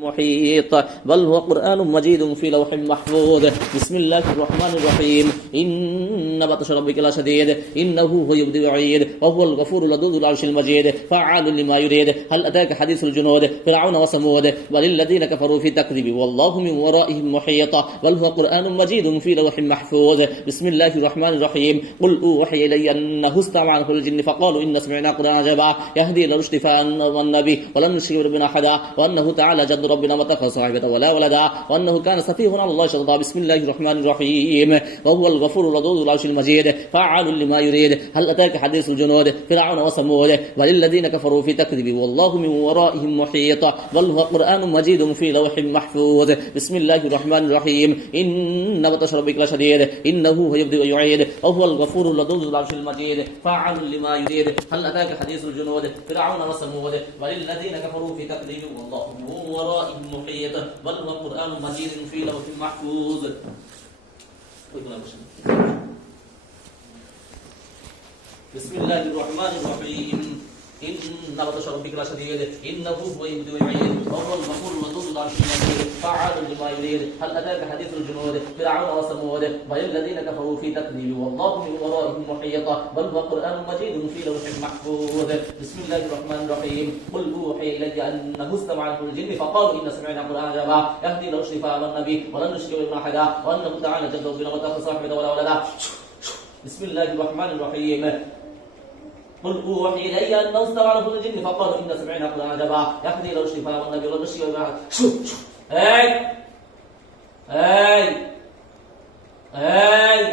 محيط بل هو قرآن مجيد في لوح محفوظ بسم الله الرحمن الرحيم إن بطش ربك لشديد إنه هو يبدئ ويعيد وهو الغفور لذو العرش المجيد فعال لما يريد هل أتاك حديث الجنود فرعون وثمود بل الذين كفروا في تكذيب والله من ورائهم محيط بل هو قرآن مجيد في لوح محفوظ بسم الله الرحمن الرحيم قل أوحي إلي أنه استمع عنه الجن فقالوا إن سمعنا قرآنا عجبا يهدي إلى الرشد فآمنا به ولن نشرك بربنا أحدا وأنه تعالى جد ربنا ما اتخذ صاحبة ولا ولدا وأنه كان سفيه على الله شططا بسم الله الرحمن الرحيم وهو الغفور لذو العرش المجيد فعال لما يريد هل أتاك حديث الجنود فرعون وثمود بل الذين كفروا في تكذيب والله من ورائهم محيط بل هو قرآن مجيد في لوح محفوظ بسم الله الرحمن الرحيم إن بطش ربك لشديد إنه هو يبدئ ويعيد وهو الغفور لذو العرش المجيد فعال لما يريد هل أتاك حديث الجنود فرعون وثمود بل الذين كفروا في تكذيب والله من ورائهم محيط بل هو قرآن مجيد في لوح محفوظ بسم الله الرحمن الرحيم إن بطش ربك لشديد إنه هو يبدئ ويعيد وهو الغفور لذو العرش المجيد فعال لما يريد هل أتاك حديث الجنود فرعون وثمود بل الذين كفروا في تكذيب والله من ورائهم محيط بل هو قرآن مجيد في لوح محفوظ بسم الله الرحمن الرحيم قل أوحي إلي أنه استمع عنه الجن فقالوا إن سمعنا قرآنا عجبا يهدي إلى الرشد فآمنا به ولن نشرك بربنا أحدا وأنه تعالى جد ربنا ما اتخذ صاحبة ولا ولدا بسم الله الرحمن الرحيم قل أوحي إلي أنه استمع عنه الجن فقالوا إن سمعنا قرآنا عجبا يهدي إلى الرشد فآمنا به ولن نشرك بربنا أحدا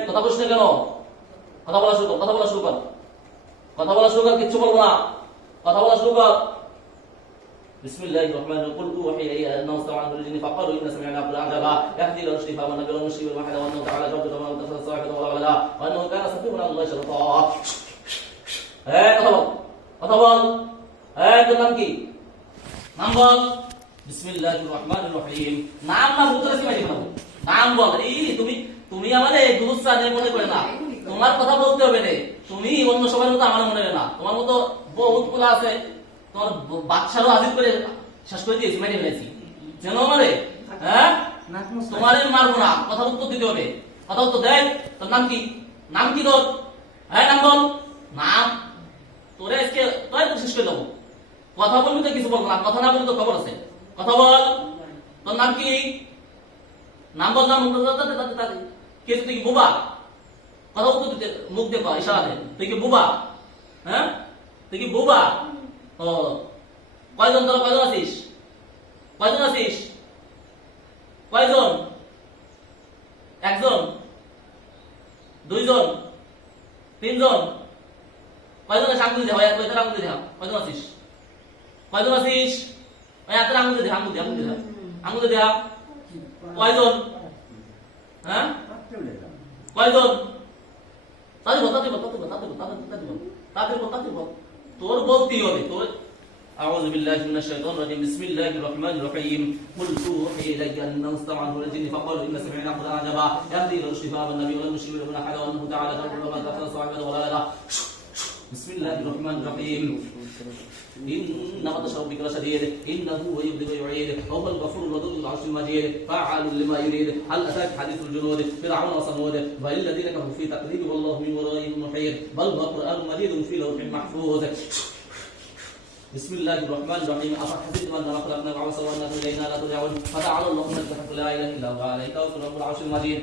কথা বলছ না কেন কথা বলা শুরু কর কিচ্ছু বলবো না কথা বলা শুরু কর بسم الله الرحمن الرحيم قل اوحي الي انه استمع عنه الجن فقالوا ان سمعنا قرآنا عجبا يهدي الى الرشد فآمنا به ولن نشرك بربنا احدا وانه تعالى جد ربنا ما اتخذ صاحبة ولا ولدا وانه كان سفيه على الله شططا কথা বল তোর নাম কি নাম বল বিসমিল্লাহির রহমানির রহিম নাম না বলতে কি নাম বল তুমি আমারে দুরুস্তা নেই মনে করে না তোমার কথা বলতে হবে না তুমি অন্য সবার মতো আমার মনে না তোমার মতো বহুত গুলা আছে তোমার বাচ্চারও হাজির করে শেষ করে দিয়েছি মেরে ফেলেছি জানো আমারে হ্যাঁ তোমারে মারবো না কথা উত্তর দিতে হবে কথা উত্তর দেখ তোর নাম কি তোর হ্যাঁ নাম বল নাম তোরে আজকে তোই তো শেষ করে দেবো কথা বলবি তো কিছু বলবো না কথা না বলবি তো খবর আছে কথা বল তোর নাম কি নাম বল নাম কে তুই কি বোবা কথা উত্তর দিতে মুখ দেখো ইশারা তুই কি বোবা হ্যাঁ তুই কি বোবা ও কয়জন তোরা কয়জন আছিস কয়জন একজন দুইজন তিনজন কয়জন আছে আঙ্গুল দেখাও কয়জন আঙ্গুল দেখাও কয়জন আছিস ওই হাতের আঙ্গুল দেখা আঙ্গুল দেখা কয়জন হ্যাঁ কয়জন তাদের বল তোর বলতেই হবে তোর أعوذ بالله من الشيطان الرجيم بسم الله الرحمن الرحيم قل أوحي إلي أنه استمع عنه الجن فقالوا إن سمعنا قرآنا عجبا يهدي إلى الرشد فآمنا به ولن نشرك بربنا أحدا وأنه تعالى جد ربنا ما اتخذ صاحبة ولا ولدا بسم الله الرحمن الرحيم إن بطش ربك لشديد إنه هو يبدئ ويعيد وهو الغفور لذو العرش المجيد فعال لما يريد هل أتاك حديث الجنود فرعون وثمود بل الذين كفروا في تكذيب والله من ورائهم محيط بل هو قرآن مجيد في لوح محفوظ بسم الله الرحمن الرحيم أفحسبتم أنما خلقناكم عبثا وأنكم إلينا لا ترجعون فتعالى الله الملك لا إله إلا هو عليه توكل رب العرش المجيد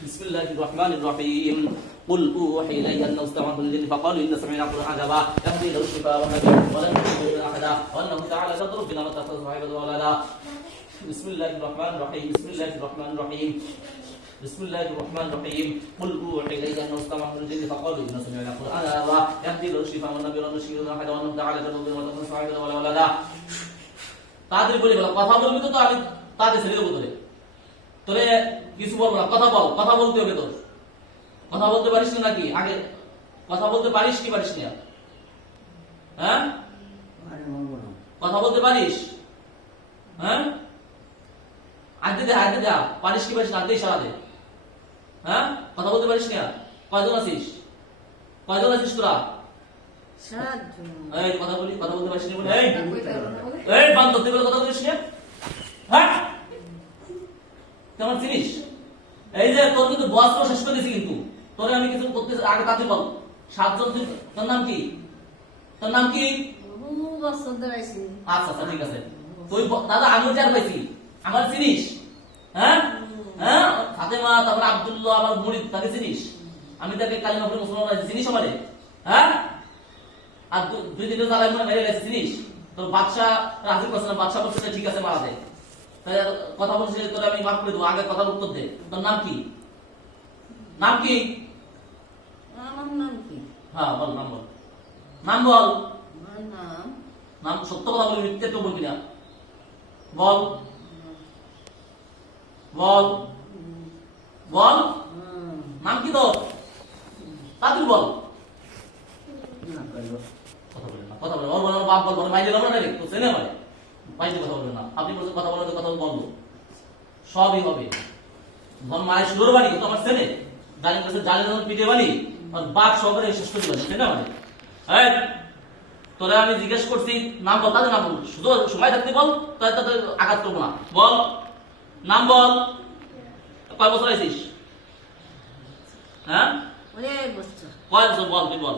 بسم الله الرحمن الرحيم قل أوحي إلي أنه استمع عنه الجن فقالوا إن سمعنا قرآنا عجبا يهدي إلى الرشد فآمنا به ولن نشرك بربنا أحدا وأنه تعالى جد ربنا ما اتخذ صاحبة ولا ولدا بسم الله الرحمن الرحيم بسم الله الرحمن الرحيم قل أوحي إلي أنه استمع عنه الجن فقالوا إن سمعنا قرآنا عجبا يهدي إلى الرشد فآمنا به ولن نشرك بربنا أحدا وأنه تعالى جد ربنا ما اتخذ صاحبة ولا ولدا তাদের বলি বলো কথা বলবি তো আমি তাদের ছেড়ে দেবো তোরে কিছু বলবো না কথা বলতে হবে তোর কথা বলতে পারিস না নাকি আগে কথা বলতে পারিস কি পারিস না হ্যাঁ কথা বলতে পারিস হ্যাঁ আজকে দে পারিস কি পারিস না আজকে ইশারা দে হ্যাঁ কথা বলতে পারিস না কয়জন আছিস তোরা এই কথা বলতে পারিস না বলে এই বান্দর তুই কথা বলিস না বস শেষ করে দিছি কিন্তু তোরে আমি কিছু করতে আগে তাতে বল 7 জন তোর নাম কি তোর নাম কি বছর ধরেছি আচ্ছা আচ্ছা ঠিক আছে তুই দাদা আমি চার পাইছি আমার চিনিস হ্যাঁ হ্যাঁ ফাতেমা তারপর আব্দুল্লাহ আমার মুরিদ তাকে চিনিস আমি তাকে কালিমা পড়ে মুসলমান হয়েছি চিনিস আমারে হ্যাঁ আর দুই দিনের জ্বালায় মনে মেরে গেছে চিনিস তোর বাদশা রাজি করছে না বাদশা বলছে ঠিক আছে মারা দে তাই কথা বলছে তোর আমি মাফ করে দেবো আগে কথার উত্তর দে তোর নাম কি নাম কি আমার নাম কি হ্যাঁ বল নাম বল নাম বল আমার নাম নাম সত্য কথা বলবি মিথ্যে তো বলবি না বল বল বল নাম কি তোর তাড়াতাড়ি বল না কইলো কথা বলেন না কথা বলেন ওর বলার বাপ বল মানে মাইনে লবণ না রে তো চেনে মানে মাইনে কথা বলবেন না আপনি বলছেন কথা বলার কথা বন্ধ সবই হবে ধর মায়ের সুর বাড়ি তো আমার চেনে জানেন কাছে জানেন পিঠে বাড়ি আর বাপ সহকারে শেষ করে দিবেন চেনে মানে এই তোরা আমি জিজ্ঞেস করছি নাম বল তাদের নাম বল শুধু সময় থাকতে বল তাই তাদের আঘাত করবো না বল নাম বল কয় বছর আছিস হ্যাঁ অনেক বছর কয় বছর বল তুই বল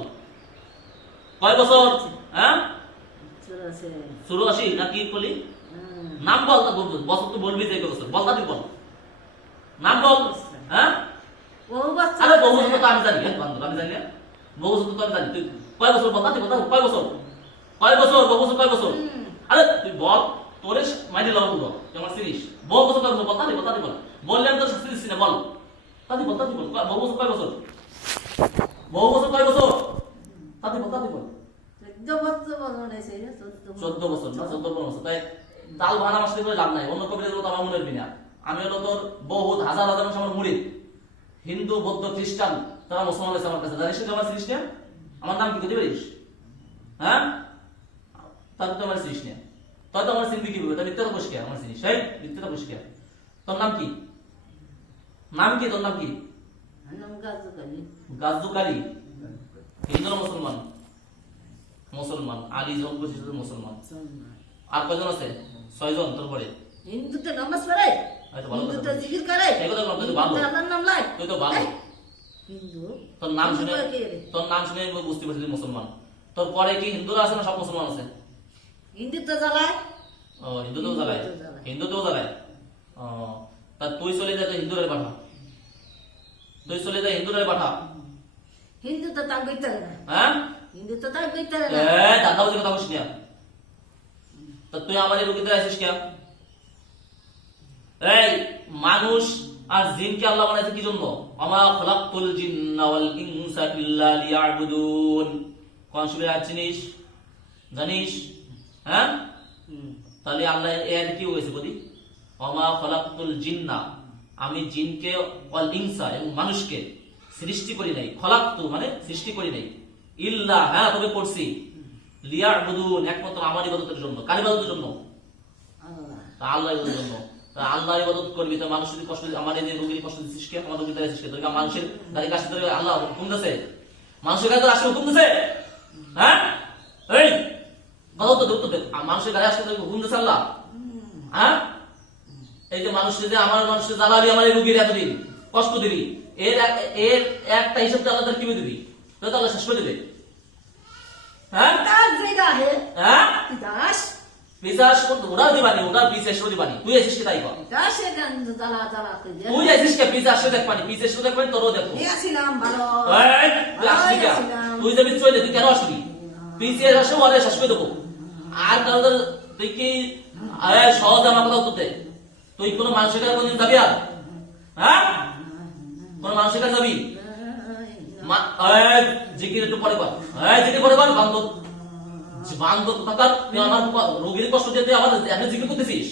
কয় বছর হ্যাঁ চুরাশি 84 না কি বলি নাম বল তা বলবো বছর তো বলবি যে বছর বল তাদের বল নাম বল হ্যাঁ বহু বছর আরে বহু বছর তো আমি জানি বান্ধব আমি জানি না বহু বছর তো আমি জানি তুই কয় বছর বল তাদের বল কয় বছর কয় বছর বহু বছর কয় বছর আরে তুই বল তোরে মাইনে লাভ বল তুই আমার সিরিজ বহু বছর কয় বছর বল তাদের বল বললাম তো শাস্তি দিচ্ছি না বল তাদের বল বহু বছর কয় বছর বহু বছর কয় বছর তাদের বল 14 বছর বলেছে 14 বছর না 14 বছর তাই দাল ভাড়া মাসতে করে লাভ নাই অন্য কবিদের তো আমার মনে হবি না আমি হলো তোর বহুত হাজার হাজার মানুষ আমার মুরিদ হিন্দু বৌদ্ধ খ্রিস্টান তারা মুসলমান হয়েছে আমার কাছে জানিস তো আমার সিরিজ না আমার নাম কি করতে পারিস হ্যাঁ তাহলে তো আমার সিরিজ না তাই তো আমার চিনবি কি বলবে তা মিথ্যা তো বসকে আমার সিরিজ হ্যাঁ মিথ্যা তো বসকে তোর নাম কি তোর নাম কি নাম গাজুকালি গাজদুকারি হিন্দু না মুসলমান মুসলমান আলী জন বলছিস মুসলমান আর কয়জন আছে 6 জন তোর পরে হিন্দুতে নামাজ পড়ে হয়তো ভালো হিন্দুতে জিকির করে এই কথা বল, তুই তো ভালো। আল্লাহর নাম লয় তুই তো ভালো হিন্দু তোর নাম শুনে হিন্দু কে রে? তোর নাম শুনে আমি বুঝতে পারছি তুই মুসলমান তোর পরে কি হিন্দুরা আছে না সব মুসলমান আছে হিন্দুতে জ্বালায় ও হিন্দুতেও জ্বালায় হিন্দুতেও জ্বালায় ও তা তুই চলে যা তো হিন্দুরে পাঠা তুই চলে যা হিন্দুরে পাঠা হিন্দুতে তা কইতারে না হ্যাঁ হিন্দুতে তা কইতারে না দাদা বলছি কথা বলিস না তা তুই আমার এই রুগীতে আসিস কেন এই মানুষ আর জিনকে আল্লাহ বানাইছে কি জন্য আমা খলাকতুল জিন্না ওয়াল ইনসা ইল্লা লিয়াবুদুন কোন সূরা আয়াত জানিস হ্যাঁ তাহলে আল্লাহ এই আয়াতে কি হয়েছে বলি আমা খলাকতুল জিন্না আমি জিনকে ওয়াল ইনসা এবং মানুষকে সৃষ্টি করি নাই খলাকতু মানে সৃষ্টি করি নাই ইল্লা হ্যাঁ তবে করছি লিয়াবুদুন একমাত্র আমার ইবাদতের জন্য কার ইবাদতের জন্য আল্লাহ তা আল্লাহর ইবাদতের জন্য তা আল্লাহর ইবাদত করবি তো মানুষ যদি কষ্ট আমার এই যে রোগীর কষ্ট দিচ্ছিস কে আমার রোগীর দিচ্ছিস কে তোর মানুষের গাড়ি কাছে ধরে আল্লাহ হুকুম দিছে মানুষের গাড়ি তো আসলে হুকুম দিছে হ্যাঁ এই কথা তো ধরতে মানুষের গাড়ি আসলে হুকুম দিছে আল্লাহ হ্যাঁ এই যে মানুষের যে আমার মানুষের জ্বালাবি আমার এই রোগীর এতদিন কষ্ট দিবি এর একটা হিসাব তো আল্লাহ কি দিবি তো আল্লাহ শেষ করে দিবে হ্যাঁ তার জায়গা হে হ্যাঁ দাস বিশ্বাস করতে ওরা দিবানি ওরা পিছে শুরু দিবানি তুই এসিস কি তাই কর দাসে গান জ্বালা জ্বালা করে তুই এসিস কে পিছে আসে দেখ পানি পিছে শুরু দেখ পানি তোরও দেখো আসিলাম ভালো এই তুই আসলি কে তুই যাবি চলে তুই কেন আসলি পিছে আসে ওরে শেষ করে দেবো আর কারণ তুই কি সহজে আমার কথা উত্তর দে তুই কোনো মানুষের কাছে কোনদিন যাবি আর হ্যাঁ কোন মানুষের কাছে যাবি জিকির একটু পরে কর জিকির পরে কর বান্ধব বান্ধব থাকার তুই আমার রোগীর কষ্ট দিয়ে তুই আমার এমনি জিকির করতেছিস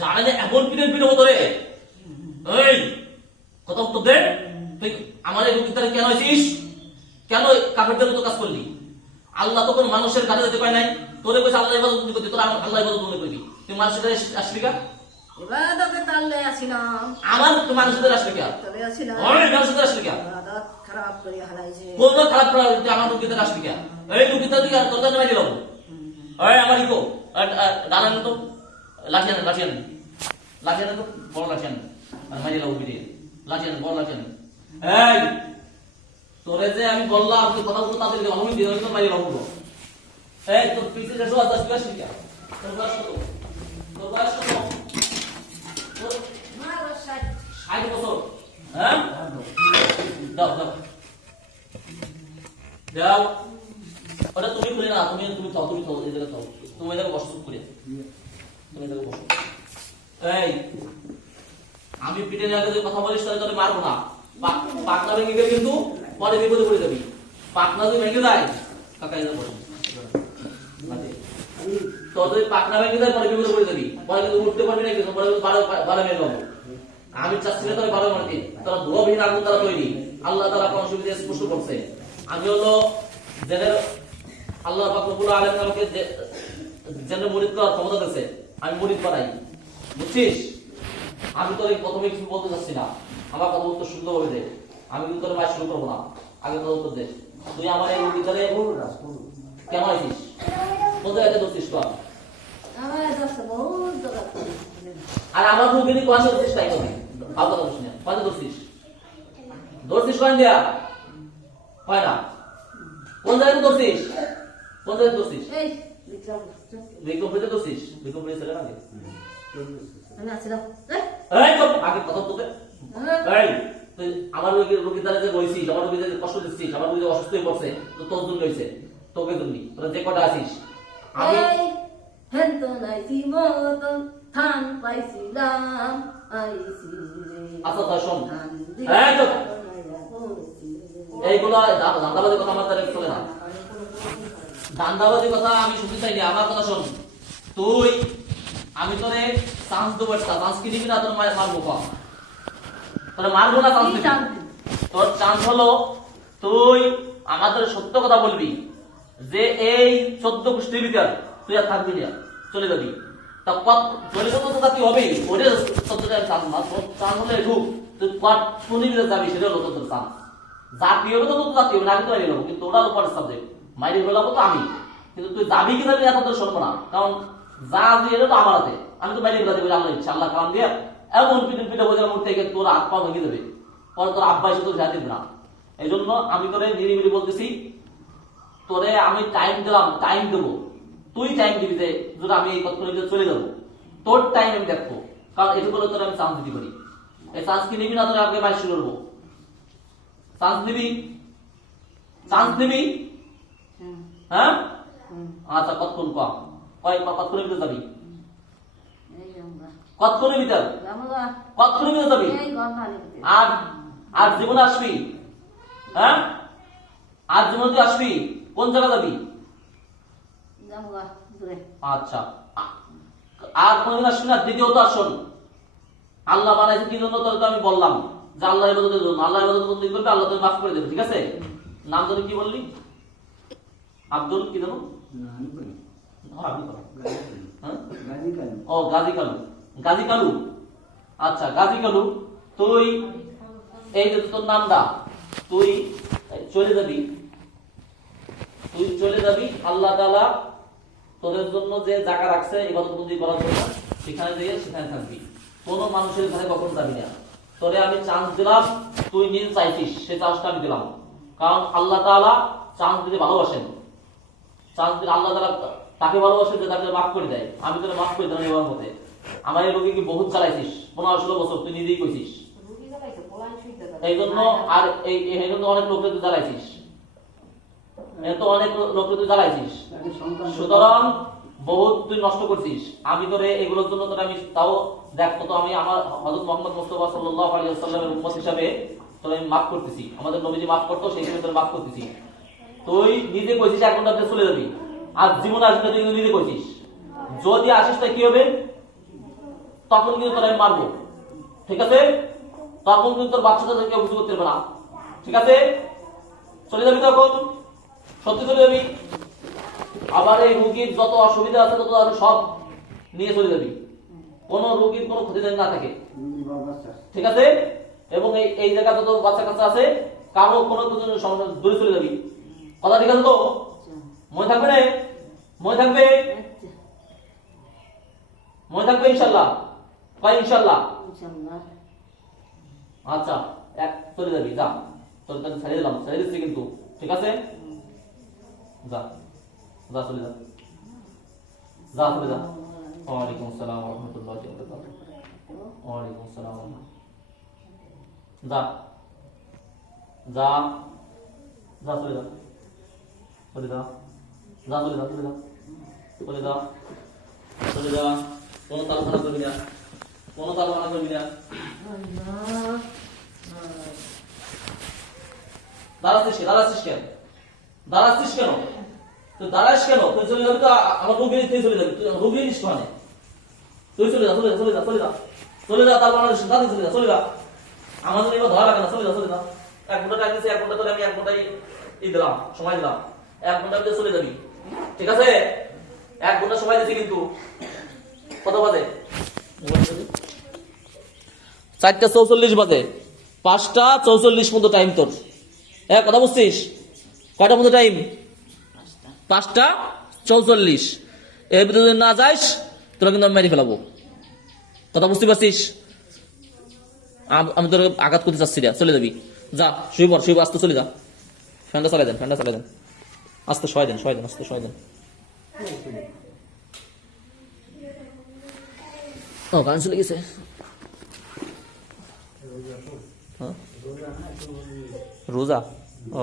জানালে এমন কিনে পিঠে হতো রে এই কথা উত্তর দে তুই আমার এই রোগীর দ্বারা কেন হয়েছিস কেন কাফেরদের মতো কাজ করলি আল্লাহ তো কোন মানুষের কাছে যেতে পায় নাই তোরে কইছে আল্লাহ ইবাদত করতে তোরা আল্লাহ ইবাদত মনে করবি তুই মানুষের কাছে আসলি কা ইবাদতে তাল্লে আসিলাম আমার তুই মানুষের কাছে আসলি কা তবে আসিলাম অনেক মানুষের কাছে আসলি কা ইবাদত খারাপ করে হারাইছে কোন খারাপ করা তুই আমার রোগীর কাছে আসলি কা এই রোগীর তুই তোর কাছে মাইরে যাবো এই আমার ইকো দাঁড়ান তো লাঠি আনেন তো বড় লাঠি আনেন আর মাইরে যাবো বিরিয়ে লাচেন বল লাচেন এই তোরে যে আমি বললাম তুই কথা বলতে তাদের আমি দিয়ে তো মারি লাগবো এই তোর পিছে যে সোয়া 10 বছর কি তোর বয়স কত তোর বয়স কত তোর মারো 60 বছর হ্যাঁ দাও দাও দাও ওটা তুমি করে না তুমি তুমি থাও এই জায়গা থাও তুমি এই জায়গা বসো চুপ করে তুমি এই জায়গা বসো এই আমি পিঠে নিয়ে যদি কথা বলিস তাহলে তোরে মারবো না পাকনা ভেঙে গেলে কিন্তু পরে বিপদে পড়ে যাবি পাকনা যদি ভেঙে যায় কাকা এসে বসো তোর যদি পাকনা ভেঙে যায় পরে বিপদে পড়ে যাবি পরে কিন্তু উঠতে পারবি না কিন্তু পরে 12 মেরে যাবো আমি চাচ্ছি না তোর 12 মারতে তোরা ধোয়াবিহীন আগুন দ্বারা তৈরি আল্লাহ তাআলা কোন সুবিধা স্পষ্ট করছে আমি হলো যাদের আল্লাহ পাক রব্বুল আলামিন আমাকে যাদের মুরিদ করার ক্ষমতা দিয়েছে আমি মুরিদ বানাই বুঝছিস আমি তোর প্রথমে কিছু বলতে চাচ্ছি না আমার কথা উত্তর সুন্দর হবে দে আমি কিন্তু তোর মাস শুরু করবো না আগে তোর উত্তর দে তুই আমার এই ভিতরে কেমন আছিস কোন জায়গাতে দোষিস কর আমার কাছে বহুত দরকার আর আমার রুগীর কোন দোষিস তাই করবি আলাদা দোষ না কোন দোষিস দোষিস কোন দেয়া হয় না কোন জায়গাতে দোষিস কোন জায়গাতে দোষিস এই লিখলাম বিক্রম পেতে দোষিস বিক্রম পেতে ছেলে লাগে আমি আসলাম এই চুপ আগে কথা বলতে এই তুই আমার রোগী দ্বারা যে রইছিস আমার রোগীদের কষ্ট দিচ্ছিস আমার রোগী অসুস্থ হয়ে পড়ছে তো তোর জন্য হয়েছে তোকে জন্য তোরা যে কটা আছিস আমি হেন তো নাইছি মতন থান পাইছিলাম আইছি রে আচ্ছা তা শোন এই চুপ এইগুলা দান্দাবাজি কথা আমার দ্বারা চলে না দান্দাবাজি কথা আমি শুনতে চাই না আমার কথা শোন তুই আমি তোরে চান্স দেবো একটা চান্স কি দিবি না তোর মারবো কম তোরে মারবো না চান্স দিবি তোর চান্স হলো তুই আমাদের সত্য কথা বলবি যে এই 14 গোষ্ঠীর ভিতর তুই আর থাকবি না চলে যাবি তা কত চলে যাবো তো তুই হবেই ওটা সত্যটা চান্স না তোর চান্স হলে ঢুক তুই কত শুনি ভিতরে যাবি সেটা হলো তোর চান্স জাতি হবে তো জাতি হবে না আমি তো মারি নেবো কিন্তু ওটা উপর সাবজেক্ট মারি ফেলাবো তো আমি কিন্তু তুই যাবি কি যাবি এত তোর শুনবো না কারণ যা দিয়ে তো আমার হাতে আমি তো মারি ফেলাতে বলে আল্লাহ ইচ্ছা আল্লাহ কালাম দিয়ে এমন পিঠে বোঝার মধ্যে থেকে তোর হাত পা ভেঙে দেবে পরে তোর আব্বা এসে তোর দিবে না এই জন্য আমি তোরে নিরিবিলি বলতেছি তোরে আমি টাইম দিলাম টাইম দেবো তুই টাইম দিবি যে যদি আমি এই কত করে চলে যাবো তোর টাইম আমি দেখবো কারণ এটুকু তোর আমি চান্স দিতে পারি এই চান্স কি নিবি না তোর আগে মাইক শুরু করবো চান্স নিবি চান্স নিবি হ্যাঁ আচ্ছা কতক্ষণ কম কতক্ষণের ভিতরে যাবি কতক্ষণের ভিতর কতক্ষণের ভিতরে যাবি আর আর জীবনে আসবি হ্যাঁ আর জীবনে তুই আসবি কোন জায়গা যাবি আচ্ছা আর কোনদিন আসবি না দ্বিতীয়ত আসুন আল্লাহ বানাইছে কি জন্য তোর আমি বললাম যে আল্লাহ ইবাদতের জন্য আল্লাহ ইবাদত বন্ধ করবে আল্লাহ তোকে মাফ করে দেবে ঠিক আছে নাম ধরে কি বললি আব্দুল কি জানো ও গাজী কালু গাজী কালু আচ্ছা গাজী কালু তুই এই যে তোর নামটা তুই চলে যাবি আল্লাহ তাআলা তোদের জন্য যে জায়গা রাখছে ইবাদতবন্দি করার জন্য সেখানে গিয়ে সেখানে থাকবি কোন মানুষের ঘরে কখন যাবি না তোরে আমি চান্স দিলাম তুই নিজে চাইছিস সে চান্সটা আমি দিলাম কারণ আল্লাহ তাআলা চান্স দিতে ভালোবাসেন চান্স দিলে আল্লাহ তাআলা তাকে ভালোবাসে যে তাকে মাফ করে দেয় আমি তোরে মাফ করে দিলাম এবার মতে আমার এই রোগীকে বহুত চালাইছিস 15-16 বছর তুই নিজেই কইছিস এই জন্য আর এই জন্য অনেক লোককে তুই জ্বালাইছিস এত অনেক লোককে তুই জ্বালাইছিস সুতরাং বহুত তুই নষ্ট করছিস আমি তোরে এগুলোর জন্য তোরে আমি তাও দেখ তো আমি আমার হযরত মুহাম্মদ মুস্তাফা সাল্লাল্লাহু আলাইহি ওয়াসাল্লামের উম্মত হিসেবে তোরে আমি মাফ করতেছি আমাদের নবীজি মাফ করতো সেই হিসেবে তোরে মাফ করতেছি তুই নিজে কইছিস 1 ঘন্টাতে চলে যাবি আর জীবনে আসবে তুই নিজে কইছিস যদি আসিস তাই কি হবে তখন কিন্তু তোরে আমি মারবো ঠিক আছে তখন কিন্তু তোর বাচ্চাটা কেউ বুঝতে পারবে না ঠিক আছে চলে যাবি তখন সত্যি চলে যাবি আবার এই রোগীর যত অসুবিধা আছে তত সব নিয়ে চলে যাবি কোন রোগীর কোনো ক্ষতি না থাকে ঠিক আছে এবং এই জায়গা যত বাচ্চা কাচ্চা আছে কারো কোনো সমস্যা দূরে চলে যাবি কথা ঠিক আছে তো মনে থাকবে রে মনে থাকবে ইনশাল্লাহ ভাই ইনশাল্লাহ আচ্ছা এক চলে যাবি, যা তোর কাছে ছেড়ে দিলাম, ছেড়ে দিচ্ছি কিন্তু, ঠিক আছে? যা যা চলে যা, যা চলে যা। ওয়ালাইকুম আসসালাম ওয়া রাহমাতুল্লাহি ওয়া বারাকাতুহু। ওয়ালাইকুম আসসালাম। যা যা যা চলে যা, চলে যা, যা চলে যা, চলে যা, চলে যা, চলে যা। কোনো তাড়াহুড়া করবি না, কোনো তাড়াহুড়া করবি না। আল্লাহ দাঁড়াচ্ছিস কেন? দাঁড়াচ্ছিস কেন? তুই দাঁড়াস কেন? তুই চলে যাবি তো আমার রোগী তুই চলে যাবি, তুই রোগী নিস মানে তুই চলে যা, চলে যা, চলে যা, চলে যা, চলে যা। তারপর আমাদের দাদি চলে যা, চলে যা। আমাদের এবার ধরা লাগে না, চলে যা, চলে যা। 1 ঘন্টা টাইম দিচ্ছি, 1 ঘন্টা তোলে আমি 1 ঘন্টাই দিলাম, সময় দিলাম। 1 ঘন্টার ভিতরে চলে যাবি, ঠিক আছে? 1 ঘন্টা সময় দিচ্ছি কিন্তু। কত বাজে? 4:44 বাজে, 5:44 পর্যন্ত টাইম তোর। কথা বুঝছিস? কয়টা পর্যন্ত টাইম? 5:44। এর ভিতরে যদি না যাইস তোরা কিন্তু আমি মেরে ফেলাবো। কথা বুঝতে পারছিস? আমি তোর আঘাত করতে চাচ্ছি না, চলে যাবি। যা শুয়ে পড়, আস্তে চলে যা। ফ্যানটা চালাই দেন, ফ্যানটা চালাই দেন, আস্তে শোয় দেন, আস্তে শোয় দেন। ও কারেন্ট চলে গেছে। রোজা? ও